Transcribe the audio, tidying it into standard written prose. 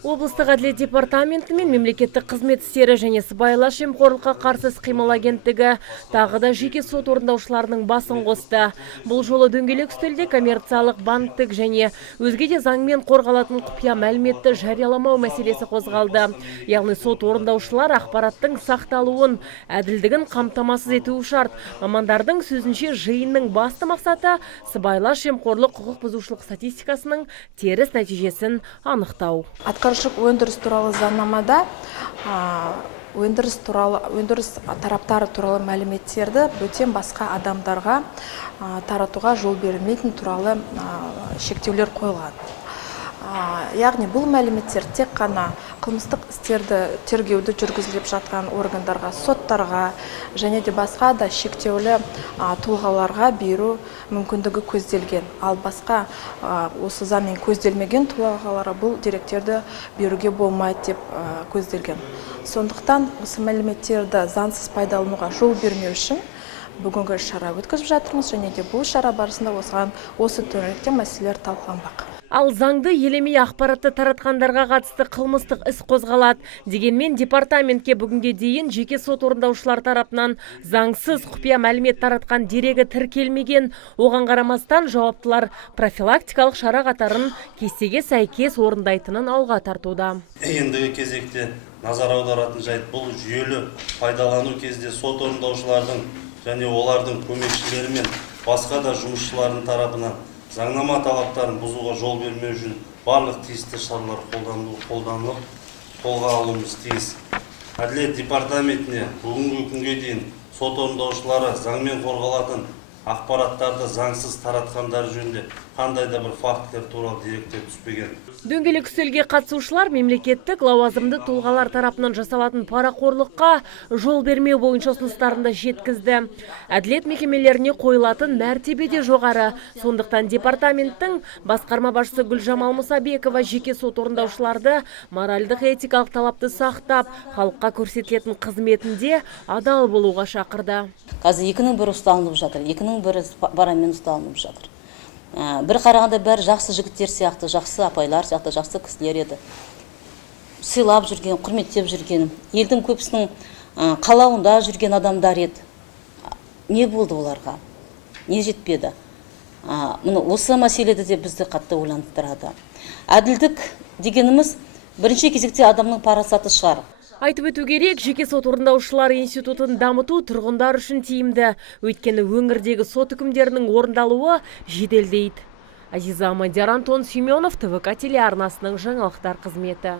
Облыстық әділет департаменті мен мемлекеттік қызмет істері және сыбайлас жемқорлыққа қарсы іс-қимыл агенттігі тағы да жеке сот орындаушыларының басын қосты. Бұл жолы дөңгелек үстелде коммерциялық, банктік және өзге де заңмен қорғалатын құпия мәліметті жарияламау мәселесі қозғалды. Яғни сот орындаушылар ақпараттың сақталуын, әділдігін қамтамасыз етуі шарт. Мамандардың сөзінше жиынның басты мақсаты сыбайлас жемқорлық құқық бұзушылық статистикасының теріс нәтижесін анықтау. Атқарушылық өндіріс туралы заңнамада өндіріс тараптары туралы мәліметтерді бөтен басқа адамдарға таратуға жол берілмейтін туралы шектеулер қойылған. Яғни бұл мәліметтер тек қана қылмыстық істерді тергеуді жүргізіліп жатқан органдарға, соттарға және де басқа да шектеулі тұлғаларға беру мүмкіндігі көзделген. Ал басқа осы заңмен көзделмеген тұлғаларға бұл деректерді беруге болмайды деп көзделген. Сондықтан осы мәліметтерді заңсыз пайдалануға жол бермеу үшін бүгінгі шара өткізіп жатырмыз, және де бұл шара барысында осы төңіректе мәселелер талқыланбақ. Ал заңды елемей ақпаратты таратқандарға қатысты қылмыстық іс қозғалады. Дегенмен департаментке бүгінге дейін жеке сот орындаушылар тарапынан заңсыз құпия мәлімет таратқан дерегі тіркелмеген. Оған қарамастан жауаптылар профилактикалық шара қатарын кестеге сәйкес орындайтынын алға тартуда. Ендігі кезекте назар аударатын жайт бұл жүйелі пайдалану кезде сот орындаушылардың және олардың көмекшілері мен басқа да жұмысшылардың тарапынан заңнама талаптарын бұзуға жол бермеу үшін барлық тиісті шаралар қолға алуымыз тиіс. Әділет департаментіне бүгінгі күнге дейін сот орындаушылары заңмен қорғалатын ақпараттарды заңсыз таратқандар жөнінде қандай да бір фактілер туралы деректер түспеген. Дөңгелек үстелге қатысушылар мемлекеттік лауазымды тұлғалар тарапынан жасалатын парақорлыққа жол бермеу бойынша ұсыныстарында жеткізді. Әділет мекемелеріне қойылатын мәртебе де жоғары. Сондықтан департаменттің басқарма басшысы Гүлжамал Мұсабекова жеке сот орындаушыларды моральдық этикалық талапты сақтап, халыққа көрсетілетін қызметінде адал болуға шақырды. Қазір екінің бірі ұсталынып жатыр, екінің бірі барамен ұсталынып жатыр. Бір қарағанда бәрі жақсы жігіттер сияқты, жақсы апайлар сияқты, жақсы кісілер еді. Сыйлап жүрген, құрметтеп жүрген, елдің көпсінің қалауында жүрген адамдар еді. Не болды оларға? Не жетпеді? Осы мәселеде де бізді қатты ойландырады. Әділдік дегеніміз бірінші кезекте адамның парасаты шығар. Айтып өту керек, жеке сот орындаушылар институтын дамыту тұрғындар үшін тиімді. Өйткені өңірдегі сот үкімдерінің орындалуы жеделдейді. Азиза Мадияр, Антон Семенов, ТВК телеарнасының жаңалықтар қызметі.